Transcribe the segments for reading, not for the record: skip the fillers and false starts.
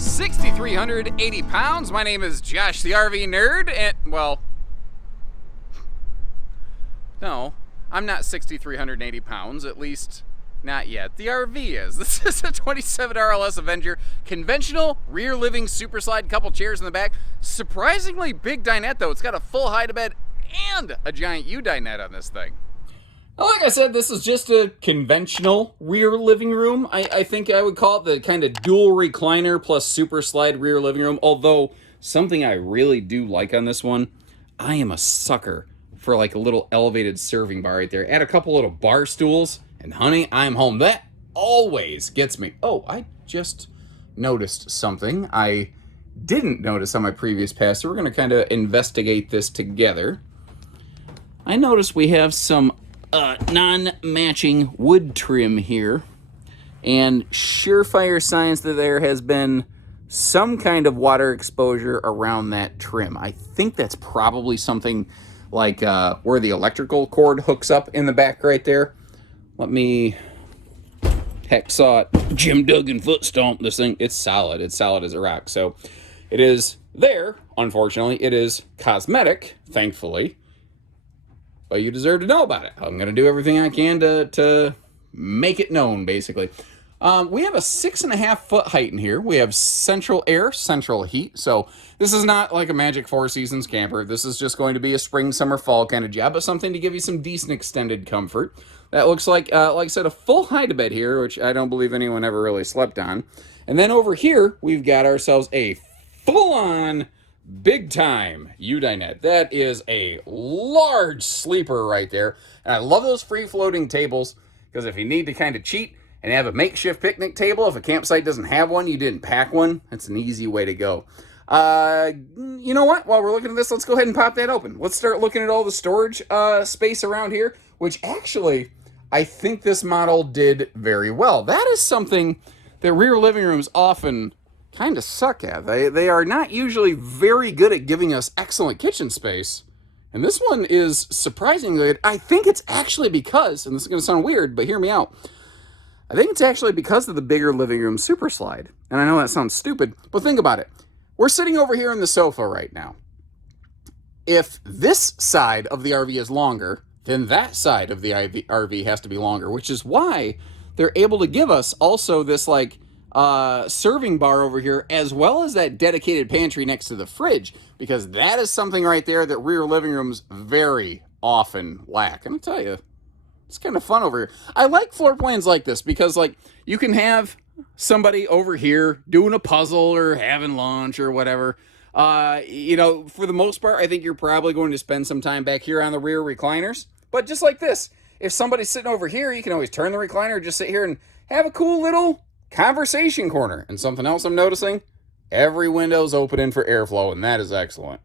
6,380 pounds. My name is Josh the RV Nerd, and, well, no, I'm not 6,380 pounds, at least not yet. The RV is. This is a 27RLS Avenger, conventional, rear living super slide, couple chairs in the back. Surprisingly big dinette, though. It's got a full hide-a-bed and a giant U-dinette on this thing. Like I said, this is just a conventional rear living room. I think I would call it the kind of dual recliner plus super slide rear living room. Although, something I really do like on this one, I am a sucker for like a little elevated serving bar right there. Add a couple little bar stools, and honey, I'm home. That always gets me. Oh, I just noticed something I didn't notice on my previous pass, so we're going to kind of investigate this together. I noticed we have some non-matching wood trim here, and surefire signs that there has been some kind of water exposure around that trim. I think that's probably something like where the electrical cord hooks up in the back right there. Let me hacksaw it, Jim Duggan foot stomp this thing. It's solid. It's solid as a rock. So it is there. Unfortunately, it is cosmetic, thankfully. But you deserve to know about it. I'm going to do everything I can to make it known, basically. We have a 6.5 foot height in here. We have central air, central heat. So this is not like a Magic Four Seasons camper. This is just going to be a spring, summer, fall kind of job, but something to give you some decent extended comfort. That looks like I said, a full hide-a-bed here, which I don't believe anyone ever really slept on. And then over here, we've got ourselves a full-on big time U-dinette. That is a large sleeper right there. And I love those free-floating tables, because if you need to kind of cheat and have a makeshift picnic table, if a campsite doesn't have one, you didn't pack one, that's an easy way to go. You know what? While we're looking at this, let's go ahead and pop that open. Let's start looking at all the storage space around here, which actually, I think this model did very well. That is something that rear living rooms often kind of suck at. They are not usually very good at giving us excellent kitchen space. And this one is surprisingly good. I think it's actually because, and this is going to sound weird, but hear me out. I think it's actually because of the bigger living room super slide. And I know that sounds stupid, but think about it. We're sitting over here in the sofa right now. If this side of the RV is longer, then that side of the RV has to be longer, which is why they're able to give us also this like serving bar over here, as well as that dedicated pantry next to the fridge, because that is something right there that rear living rooms very often lack. And I tell you, it's kind of fun over here. I like floor plans like this because, like, you can have somebody over here doing a puzzle or having lunch or whatever. You know, for the most part, I think you're probably going to spend some time back here on the rear recliners. But just like this, if somebody's sitting over here, you can always turn the recliner, just sit here and have a cool little conversation corner. And something else I'm noticing, every window's opening for airflow, and that is excellent.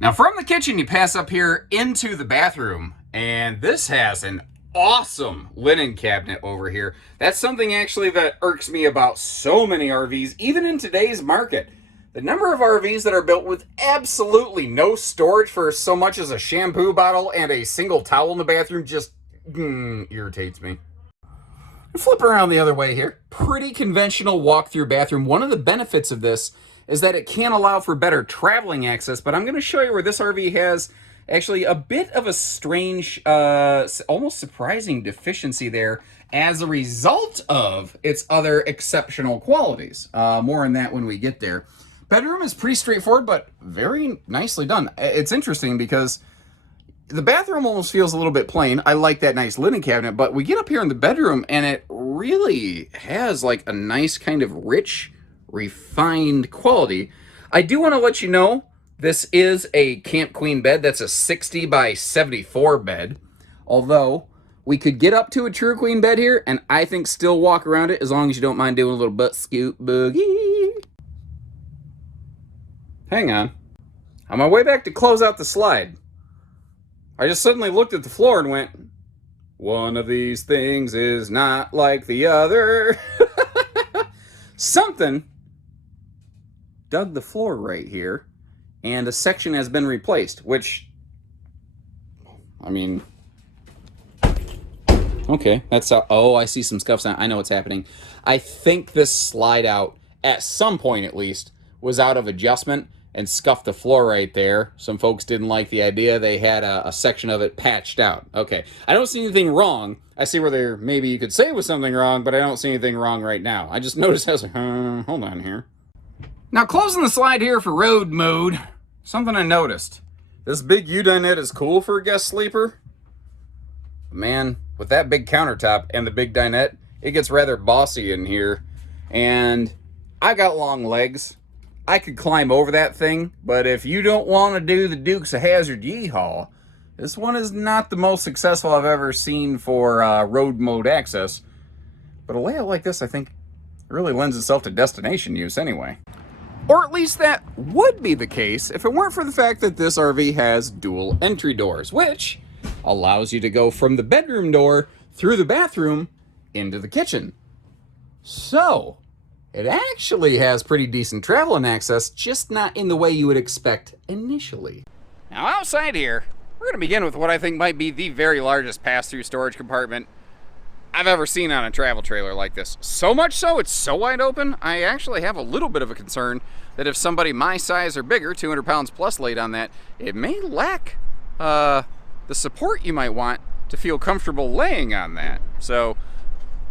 Now, from the kitchen, you pass up here into the bathroom, and this has an awesome linen cabinet over here. That's something actually that irks me about so many RVs, even in today's market. The number of RVs that are built with absolutely no storage for so much as a shampoo bottle and a single towel in the bathroom just irritates me. Flip around the other way here. Pretty conventional walk-through bathroom. One of the benefits of this is that it can allow for better traveling access, but I'm going to show you where this RV has actually a bit of a strange, almost surprising deficiency there as a result of its other exceptional qualities. More on that when we get there. Bedroom is pretty straightforward, but very nicely done. It's interesting because the bathroom almost feels a little bit plain. I like that nice linen cabinet, but we get up here in the bedroom and it really has like a nice kind of rich, refined quality. I do want to let you know, this is a Camp Queen bed. That's a 60 by 74 bed. Although, we could get up to a true queen bed here, and I think still walk around it as long as you don't mind doing a little butt scoot boogie. Hang on. On my way back to close out the slide, I just suddenly looked at the floor and went, one of these things is not like the other. Something dug the floor right here, and a section has been replaced, which, I mean, okay, that's how, oh, I see some scuffs on, I know what's happening. I think this slide out at some point at least, was out of adjustment and scuffed the floor right there. Some folks didn't like the idea. They had a section of it patched out. Okay, I don't see anything wrong. I see where there maybe you could say was something wrong, but I don't see anything wrong right now. I just noticed I was like, hold on here. Now closing the slide here for road mode, something I noticed. This big U-dinette is cool for a guest sleeper. Man, with that big countertop and the big dinette, it gets rather bossy in here. And I got long legs. I could climb over that thing, but if you don't want to do the Dukes of Hazzard yeehaw, this one is not the most successful I've ever seen for road mode access. But a layout like this, I think, really lends itself to destination use anyway. Or at least that would be the case if it weren't for the fact that this RV has dual entry doors, which allows you to go from the bedroom door through the bathroom into the kitchen. So it actually has pretty decent travel and access, just not in the way you would expect initially. Now outside here, we're going to begin with what I think might be the very largest pass-through storage compartment I've ever seen on a travel trailer like this. So much so, it's so wide open, I actually have a little bit of a concern that if somebody my size or bigger, 200 pounds plus laid on that, it may lack the support you might want to feel comfortable laying on that. So,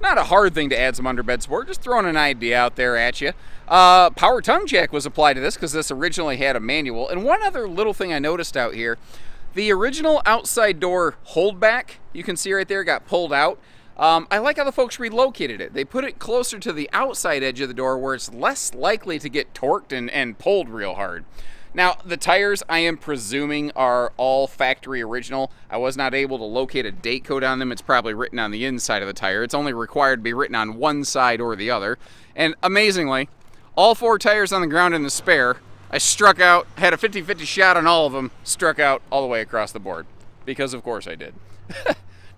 not a hard thing to add some underbed support, just throwing an idea out there at you. Power tongue jack was applied to this because this originally had a manual. And one other little thing I noticed out here, the original outside door holdback, you can see right there, got pulled out. I like how the folks relocated it. They put it closer to the outside edge of the door where it's less likely to get torqued and pulled real hard. Now, the tires, I am presuming, are all factory original. I was not able to locate a date code on them. It's probably written on the inside of the tire. It's only required to be written on one side or the other. And amazingly, all 4 tires on the ground in the spare, I struck out, had a 50-50 shot on all of them, struck out all the way across the board. Because, of course, I did.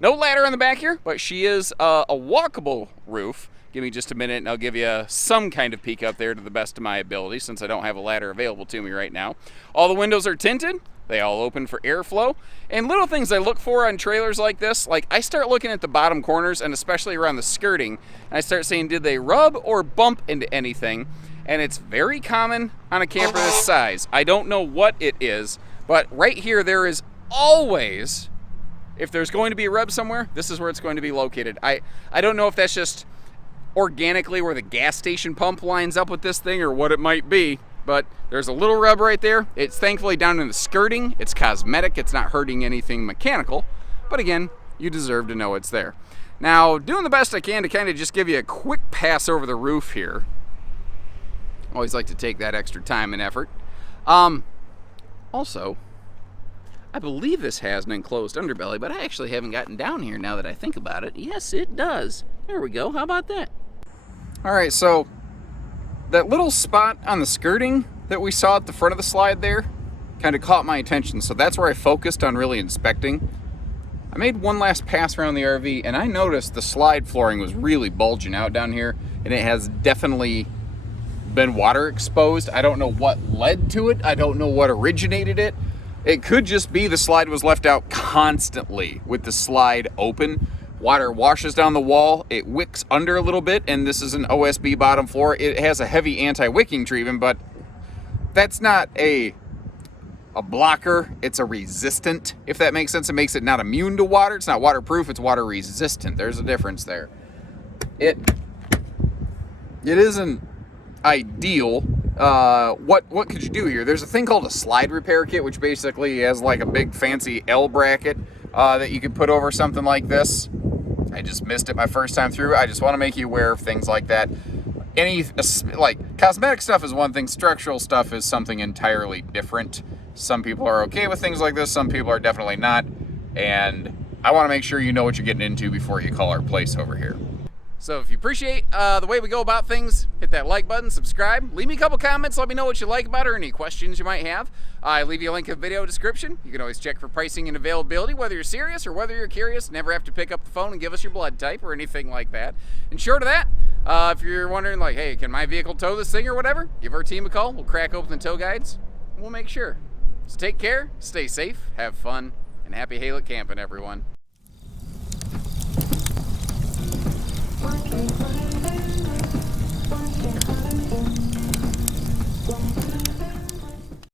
No ladder on the back here, but she is a walkable roof. Give me just a minute and I'll give you some kind of peek up there to the best of my ability since I don't have a ladder available to me right now. All the windows are tinted. They all open for airflow. And little things I look for on trailers like this, like I start looking at the bottom corners and especially around the skirting, and I start saying, did they rub or bump into anything? And it's very common on a camper this size. I don't know what it is, but right here there is always, if there's going to be a rub somewhere, this is where it's going to be located. I don't know if that's just organically where the gas station pump lines up with this thing or what it might be, but there's a little rub right there. It's thankfully down in the skirting. It's cosmetic. It's not hurting anything mechanical, but again, you deserve to know it's there. Now, doing the best I can to kind of just give you a quick pass over the roof here. Always like to take that extra time and effort. Also, I believe this has an enclosed underbelly, but I actually haven't gotten down here now that I think about it. Yes, it does. There we go. How about that? All right, so that little spot on the skirting that we saw at the front of the slide there kind of caught my attention, so that's where I focused on really inspecting. I made one last pass around the RV, and I noticed the slide flooring was really bulging out down here, and it has definitely been water exposed. I don't know what led to it. I don't know what originated it. It could just be the slide was left out constantly with the slide open. Water washes down the wall, it wicks under a little bit, and this is an OSB bottom floor. It has a heavy anti-wicking treatment, but that's not a blocker, it's a resistant, if that makes sense. It makes it not immune to water. It's not waterproof, it's water resistant. There's a difference there. It isn't ideal. What could you do here? There's a thing called a slide repair kit, which basically has like a big fancy L bracket that you could put over something like this. I just missed it my first time through. I just want to make you aware of things like that. Any, like, cosmetic stuff is one thing, structural stuff is something entirely different. Some people are okay with things like this, some people are definitely not, and I want to make sure you know what you're getting into before you call our place over here. So if you appreciate the way we go about things, hit that like button, subscribe, leave me a couple comments, let me know what you like about it or any questions you might have. I leave you a link in the video description. You can always check for pricing and availability, whether you're serious or whether you're curious. Never have to pick up the phone and give us your blood type or anything like that. And short of that, if you're wondering like, hey, can my vehicle tow this thing or whatever, give our team a call. We'll crack open the tow guides and we'll make sure. So take care, stay safe, have fun, and happy Haylett camping, everyone.